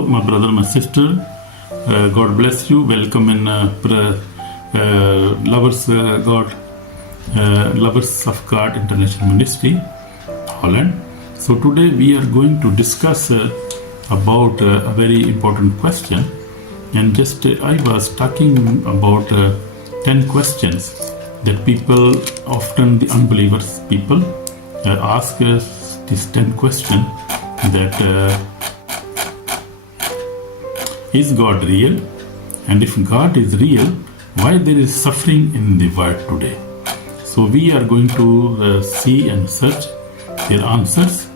My brother, my sister, God bless you. Welcome in Lovers of God International Ministry, Holland. So today we are going to discuss about a very important question. And just I was talking about 10 questions that people, often the unbelievers people, ask us this 10 question that is God real? And if God is real, why there is suffering in the world today? So we are going to see and search their answers.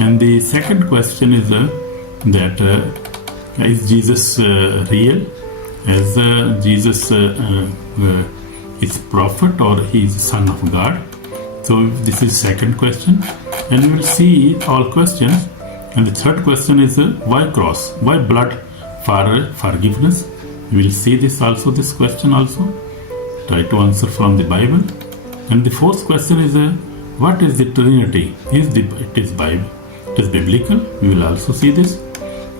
And the second question is that is Jesus real? Is Jesus is prophet or he is son of God? So this is second question. And we will see all questions. And the third question is why cross? Why blood for forgiveness? We will see this question also. Try to answer from the Bible. And the fourth question is what is the Trinity? It is biblical? We will also see this.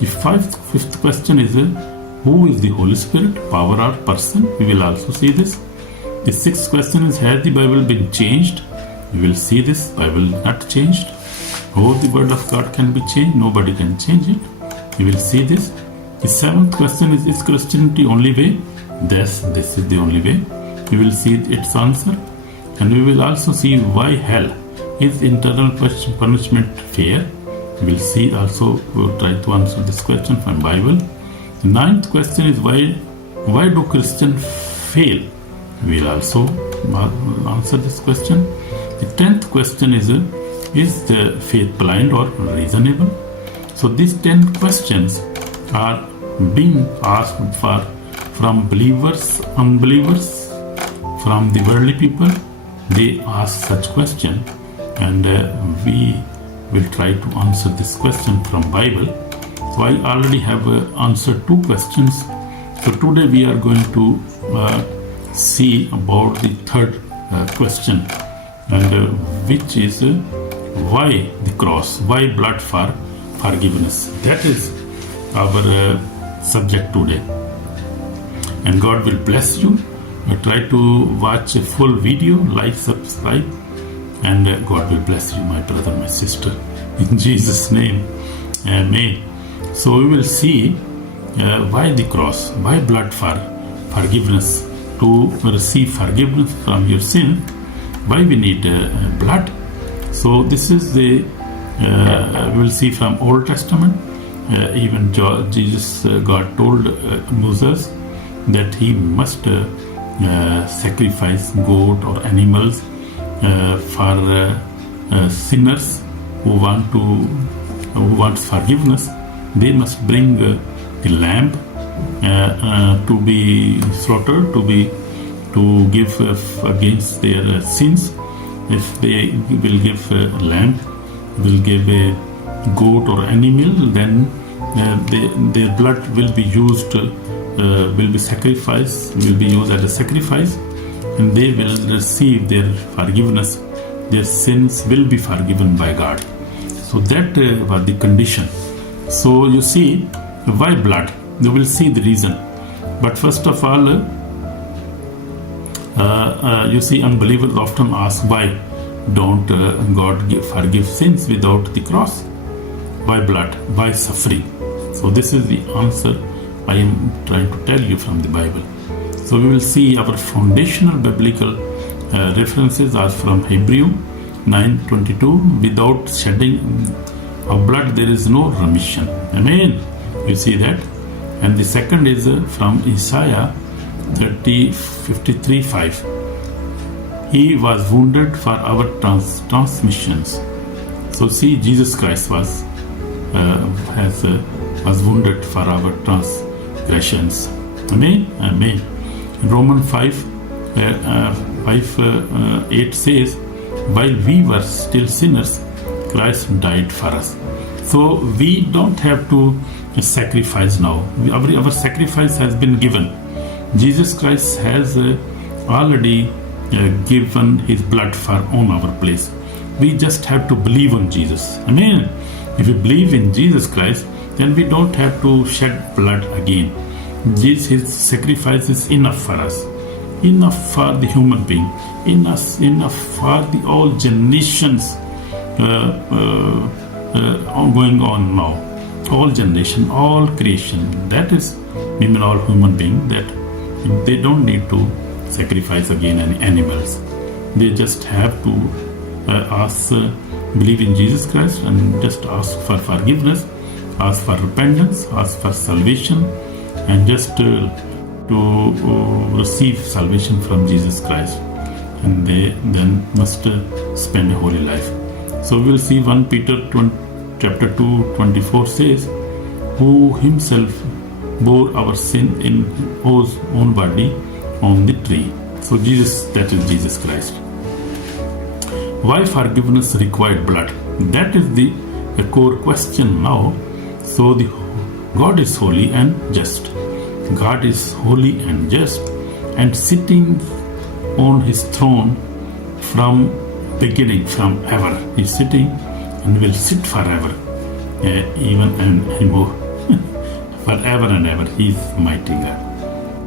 The fifth question is who is the Holy Spirit, power or person? We will also see this. The sixth question is has the Bible been changed? We will see this. Bible not changed. How the word of God can be changed? Nobody can change it. We will see this. The seventh question is Christianity only way? Yes, this is the only way. We will see its answer. And we will also see why hell is eternal punishment fair. We will see also, we'll try to answer this question from Bible. The ninth question is why do Christians fail? We will also answer this question. The 10th question is the faith blind or reasonable? So these 10 questions are being asked from believers, unbelievers, from the worldly people. They ask such question, and we will try to answer this question from Bible. So I already have answered 2 questions. So today we are going to see about the third question, and which is why the cross, why blood for forgiveness. That is our subject today. And God will bless you. Try to watch a full video, like, subscribe, and God will bless you, my brother, my sister. In Jesus' name, amen. So we will see why the cross, why blood for forgiveness, to receive forgiveness from your sin, why we need blood. So this is the, we will see from Old Testament, even Jesus, God told Moses that he must sacrifice goat or animals for sinners who wants forgiveness. They must bring the lamb to be slaughtered, to give against their sins. If they will give a lamb, will give a goat or animal, then their blood will be used, will be sacrificed, will be used as a sacrifice, and they will receive their forgiveness. Their sins will be forgiven by God. So that was the condition. So you see, why blood? You will see the reason. But first of all, you see, unbelievers often ask why don't God forgive sins without the cross? Why blood? Why suffering? So this is the answer I am trying to tell you from the Bible. So we will see our foundational biblical references are from Hebrew 9:22. Without shedding of blood there is no remission. Amen. You see that. And the second is from Isaiah 53:5. He was wounded for our transmissions. So see, Jesus Christ was wounded for our transgressions. Amen. Amen. Romans 5:8 says, while we were still sinners, Christ died for us. So we don't have to sacrifice now. Our sacrifice has been given. Jesus Christ has already given his blood on our place. We just have to believe on Jesus. Amen. If you believe in Jesus Christ, then we don't have to shed blood again. His sacrifice is enough for us, enough for the human being, enough for the all generations going on now, all generation, all creation. That is, mean all human being, that they don't need to sacrifice again any animals. They just have to believe in Jesus Christ and just ask for forgiveness, ask for repentance, ask for salvation, and just to receive salvation from Jesus Christ. And they then must spend a holy life. So we will see 1 Peter chapter 2:24 says, who himself bore our sin in his own body on the tree. So Jesus, that is Jesus Christ. Why forgiveness required blood? That is the core question now. So God is holy and just. God is holy and just, and sitting on his throne from beginning, from ever. He's sitting and will sit forever, even and more. Forever and ever. He is mighty God.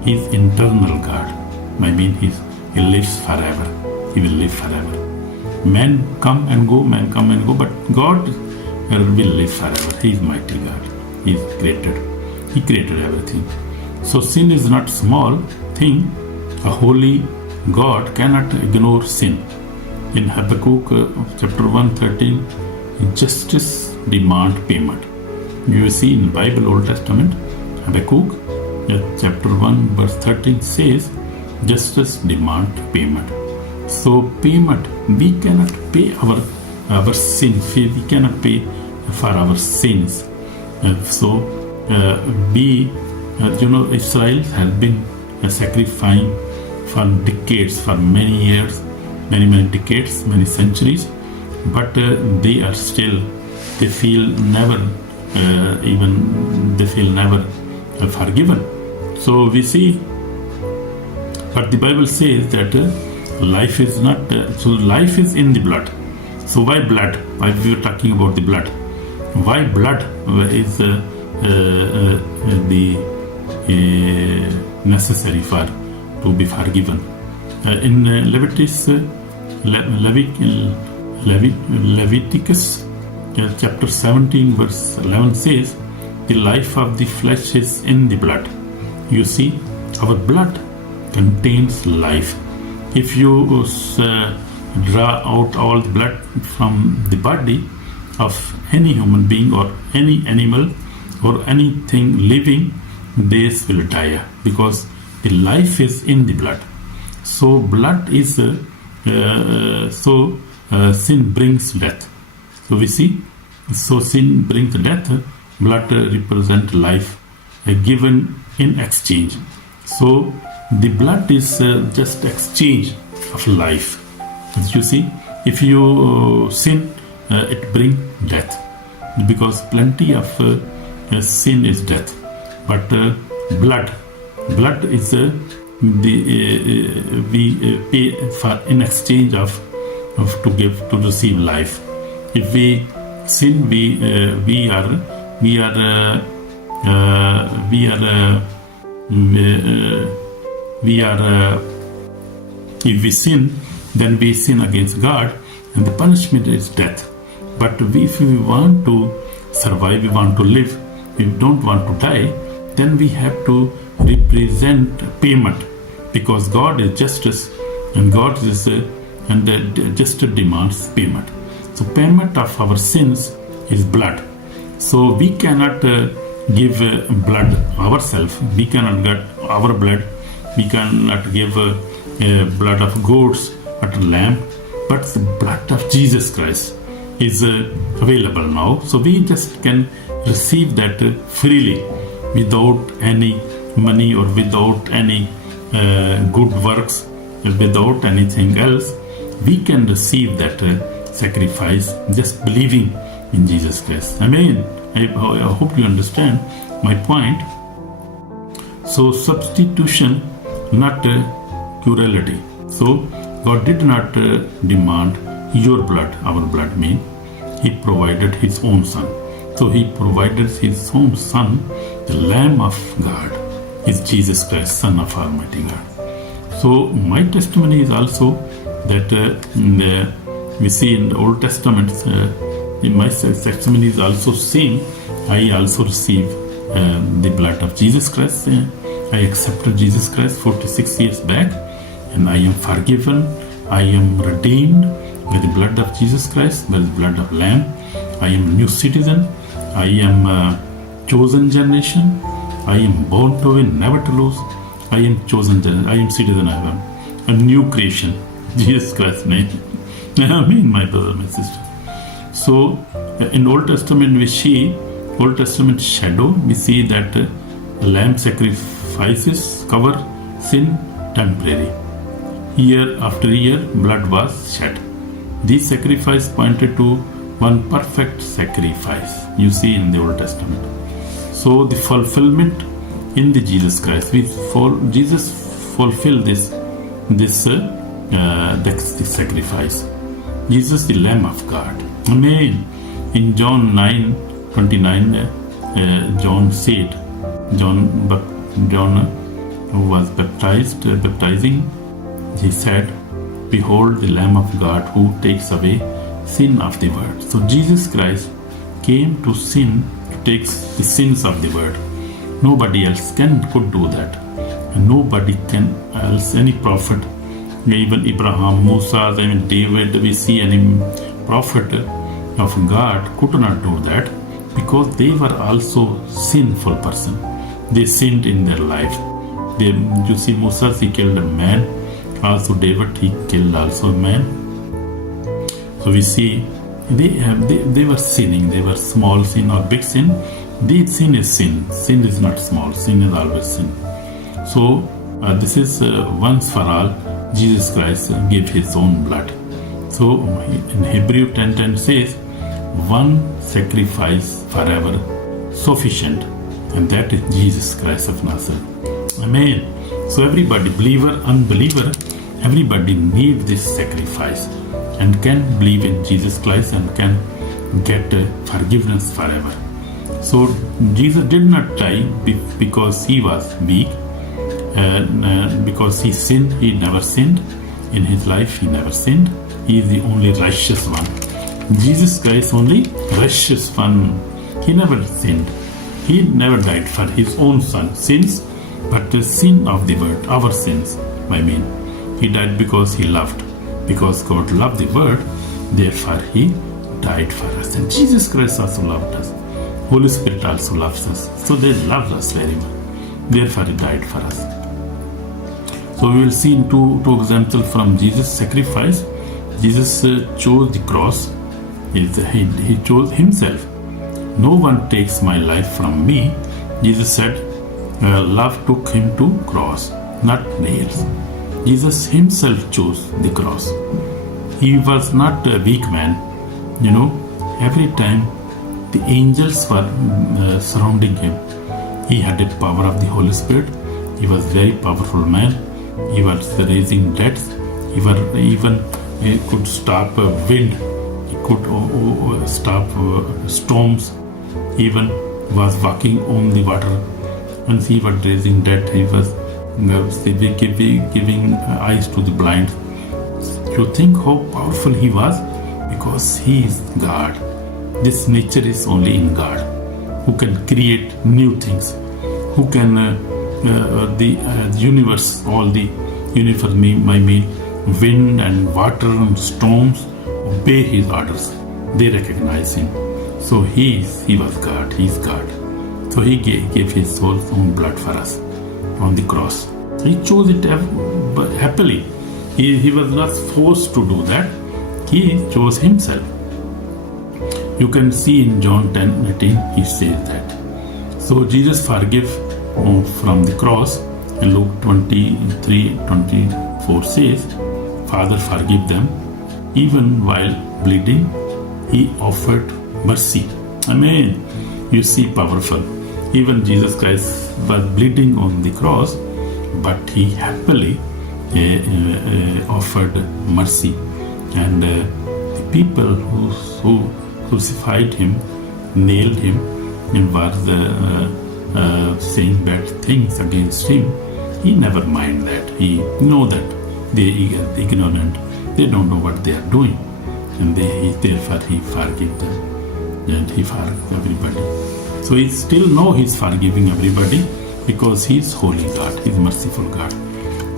He is eternal God. I mean, he lives forever. He will live forever. Men come and go, but God will live forever. He is mighty God. He is created. He created everything. So sin is not small thing. A holy God cannot ignore sin. In Habakkuk chapter 1:13, justice demand payment. You see in Bible Old Testament, Habakkuk chapter 1 verse 13 says, justice demand payment. So payment, we cannot pay our sins. We cannot pay for our sins. Israel has been sacrificing for decades, for many years, many decades, many centuries, but they feel never forgiven. So we see, but the Bible says that life is not, so life is in the blood. So why blood? Why we were talking about the blood? Why blood is necessary to be forgiven? In Leviticus chapter 17 verse 11 says, the life of the flesh is in the blood. You see, our blood contains life. If you draw out all the blood from the body of any human being or any animal or anything living, this will die, because the life is in the blood. So blood is sin brings death. So we see, so sin brings death, blood represents life given in exchange. So the blood is just exchange of life. As you see, if you sin, it brings death, because plenty of sin is death. But blood is we pay for in exchange of to receive life. If we sin, if we sin, then we sin against God, and the punishment is death. But if we want to survive, we want to live, we don't want to die, then we have to represent payment, because God is justice, and God is justice demands payment. So payment of our sins is blood. So we cannot give blood ourselves. We cannot get our blood. We cannot give blood of goats or lamb, but the blood of Jesus Christ is available now. So we just can receive that freely, without any money or without any good works, without anything else. We can receive that sacrifice just believing in Jesus Christ. I mean, I hope you understand my point. So substitution, not plurality. So God did not demand your blood, our blood mean. He provided His own Son. So he provided his own Son, the Lamb of God, is Jesus Christ, Son of Almighty God. So my testimony is also that we see in the Old Testament, in my testimony is also seen, I also receive the blood of Jesus Christ. I accepted Jesus Christ 46 years back, and I am forgiven. I am redeemed by the blood of Jesus Christ, by the blood of Lamb. I am a new citizen. I am a chosen generation. I am born to win, never to lose. I am chosen generation. I am citizen. I am a new creation. Jesus Christ's name. Amen, my brother, my sister. So, in Old Testament we see, Old Testament shadow, we see that lamb sacrifices cover sin temporary. Year after year, blood was shed. This sacrifice pointed to one perfect sacrifice you see in the Old Testament. So the fulfillment in the Jesus Christ, Jesus fulfilled this sacrifice. Jesus, the Lamb of God. Amen. In John 9:29, John said, John who was baptizing, he said, "Behold the Lamb of God who takes away sin of the world." So Jesus Christ came to take the sins of the world. Nobody else could do that. And nobody else, any prophet, even Abraham, Moses, even David, we see any prophet of God could not do that, because they were also sinful person. They sinned in their life. You see, Moses, he killed a man. Also David, he killed also a man. So we see they were sinning. They were small sin or big sin. The sin is sin. Sin is not small. Sin is always sin. So this is once for all. Jesus Christ gave his own blood. So in Hebrew 10:10 says, one sacrifice forever sufficient, and that is Jesus Christ of Nazareth. Amen. So everybody, believer, unbeliever, everybody needs this sacrifice and can believe in Jesus Christ and can get forgiveness forever. So Jesus did not die because he was weak, because he sinned. He never sinned. In his life he never sinned. He is the only righteous one. Jesus Christ, only righteous one. He never sinned. He never died for his own sins, but the sin of the world, our sins, I mean. He died because he loved. Because God loved the world, therefore he died for us. And Jesus Christ also loved us. Holy Spirit also loves us. So they love us very much. Therefore he died for us. So we will see in two examples from Jesus' sacrifice. Jesus chose the cross. He chose himself. No one takes my life from me. Jesus said, love took him to cross, not nails. Jesus himself chose the cross. He was not a weak man. Every time the angels were surrounding him, he had the power of the Holy Spirit. He was a very powerful man. He was raising dead. He could stop wind. He could stop storms. Even was walking on the water. And he was raising dead. He was giving eyes to the blind. You think how powerful he was? Because he is God. This nature is only in God, who can create new things, who can the universe, all the universe, I mean wind and water and storms obey his orders. They recognize him. So he was God. He is God. So he gave his soul's own blood for us on the cross. So he chose it happily. He was not forced to do that. He chose himself. You can see in John 10:18, he says that. So Jesus forgave from the cross, and Luke 23:24 says, Father, forgive them. Even while bleeding, he offered mercy. Amen. You see, powerful. Even Jesus Christ was bleeding on the cross, but he happily offered mercy. And the people who crucified him, nailed him and was saying bad things against him, he never mind that. He know that they are ignorant, they don't know what they are doing, and therefore he forgive them, and he forgive everybody. So he still know he's forgiving everybody because he's holy God, he's merciful God.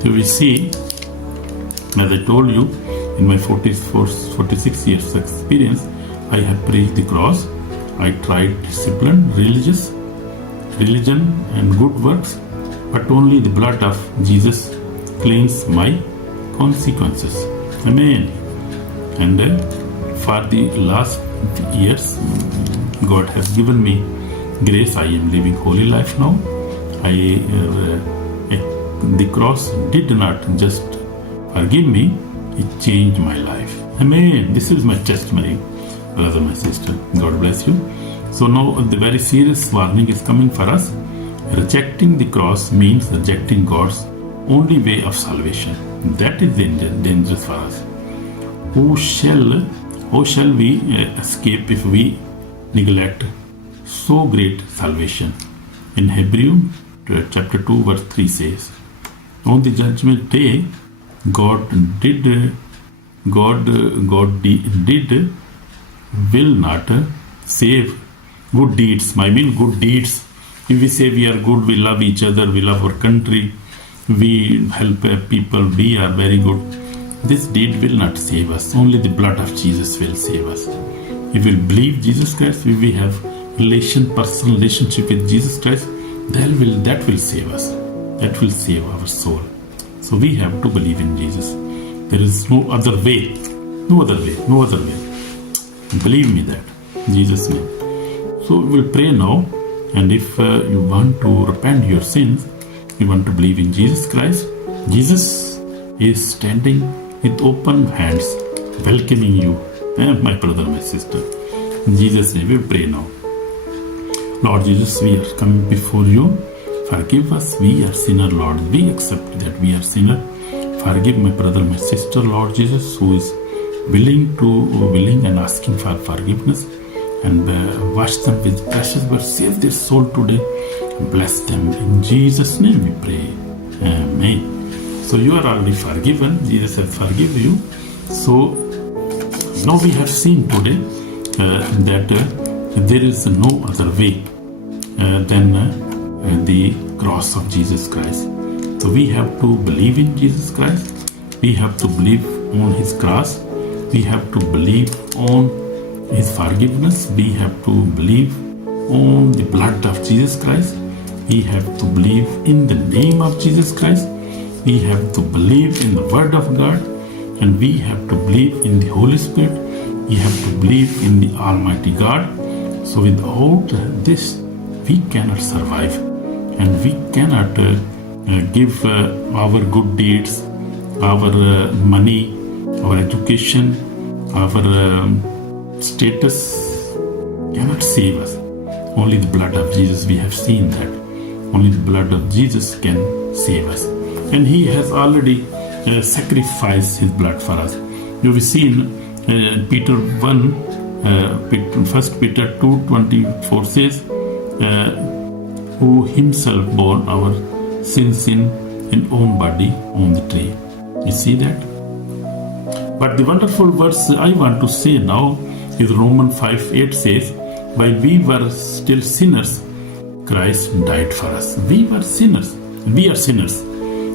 So we see, as I told you, in my 46 years experience, I have preached the cross. I tried discipline, religion and good works, but only the blood of Jesus cleans my consequences. Amen. And for the last years, God has given me grace. I am living holy life now. The cross did not just forgive me, it changed my life. Amen. This is my testimony, brother, my sister. God bless you. So now the very serious warning is coming for us. Rejecting the cross means rejecting God's only way of salvation. That is dangerous for us. How shall we escape if we neglect so great salvation? In Hebrew chapter 2 verse 3 says, on the judgment day, God will not save good deeds. I mean good deeds. If we say we are good, we love each other, we love our country, we help people, we are very good, this deed will not save us. Only the blood of Jesus will save us. If we believe Jesus Christ, if we have personal relationship with Jesus Christ, that will save us. That will save our soul. So we have to believe in Jesus. There is no other way. No other way. No other way. Believe me that. In Jesus' name. So we will pray now. And if you want to repent your sins, you want to believe in Jesus Christ, Jesus is standing with open hands, welcoming you, my brother, my sister. In Jesus' name, we pray now. Lord Jesus, we are coming before you. Forgive us, we are sinner, Lord. We accept that we are sinner. Forgive my brother, my sister, Lord Jesus, who is willing and asking for forgiveness. And wash them with precious blood. Save their soul today. Bless them. In Jesus' name we pray. Amen. So you are already forgiven. Jesus has forgiven you. So now we have seen today that there is no other way than the cross of Jesus Christ. So we have to believe in Jesus Christ. We have to believe on His cross. We have to believe on His forgiveness. We have to believe on the blood of Jesus Christ. We have to believe in the name of Jesus Christ. We have to believe in the Word of God. And we have to believe in the Holy Spirit. We have to believe in the Almighty God. So without this, we cannot survive. And we cannot give our good deeds, our money, our education, our status cannot save us. Only the blood of Jesus, we have seen that. Only the blood of Jesus can save us. And He has already sacrificed His blood for us. You have seen Peter 1, 1 Peter 2:24 says, who Himself bore our sins in own body on the tree. You see that? But the wonderful verse I want to say now is Romans 5:8 says, while we were still sinners, Christ died for us. We were sinners. We are sinners.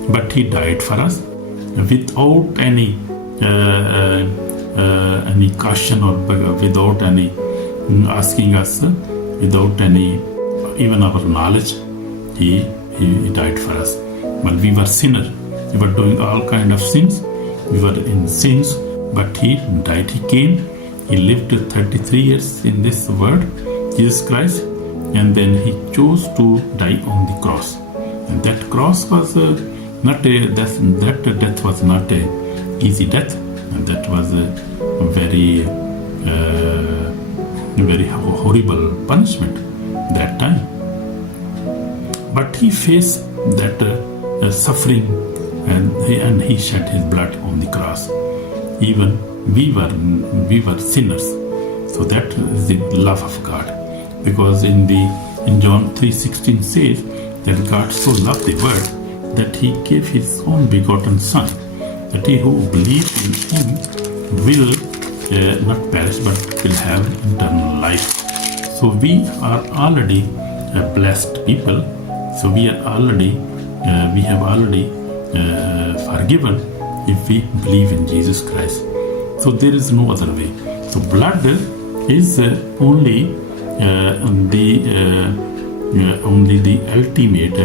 But He died for us without any caution or without any asking us, without any even our knowledge. He died for us. But we were sinners. We were doing all kind of sins. We were in sins, but He died. He came. He lived 33 years in this world, Jesus Christ, and then He chose to die on the cross. And that cross was not a death. That death was not a easy death. And that was a very horrible punishment that time. But He faced that suffering, and He shed His blood on the cross. Even we were sinners. So that is the love of God. because in John 3:16 says that God so loved the world that he gave his own begotten Son, that he who believes in him will not perish but will have eternal life. So we are already blessed people. So we have already forgiven if we believe in Jesus Christ. So there is no other way. So blood is only the ultimate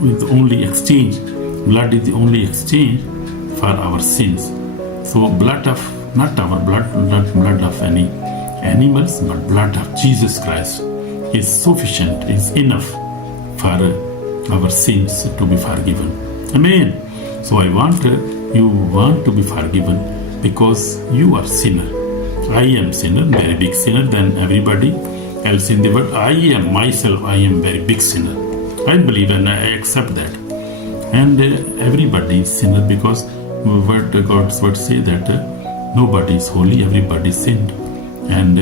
with only exchange. Blood is the only exchange for our sins. So blood of not our blood of any animals, but blood of Jesus Christ is sufficient, is enough for our sins to be forgiven. Amen. So I want you want to be forgiven because you are sinner. I am sinner, very big sinner than everybody else in the world. I am very big sinner. I believe and I accept that. And everybody is sinner because God's word say that nobody is holy, everybody sinned. And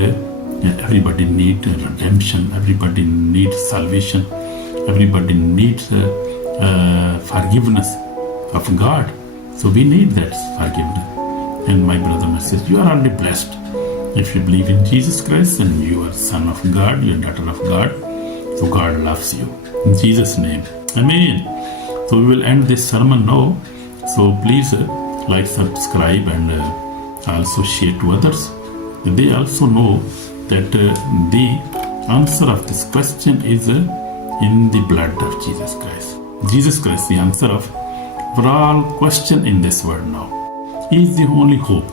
everybody needs redemption, everybody needs salvation, everybody needs forgiveness of God. So we need that forgiveness. And my brother and sister, you are already blessed. If you believe in Jesus Christ and you are son of God, you are daughter of God, so God loves you. In Jesus' name. Amen. So we will end this sermon now. So please like, subscribe and also share to others. They also know that the answer of this question is in the blood of Jesus Christ. Jesus Christ, the answer of for all question in this world now, is the only hope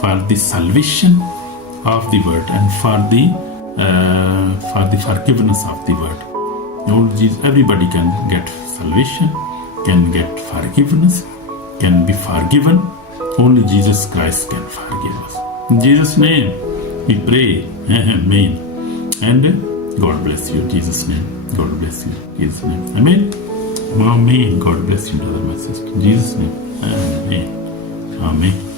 for the salvation of the world and for the forgiveness of the world. Everybody can get salvation, can get forgiveness, can be forgiven. Only Jesus Christ can forgive us. In Jesus' name we pray. Amen. And God bless you. In Jesus' name. God bless you. In Jesus' name. Amen. Amen. God bless you, brother, my sister. In Jesus' name. Amen. Amen.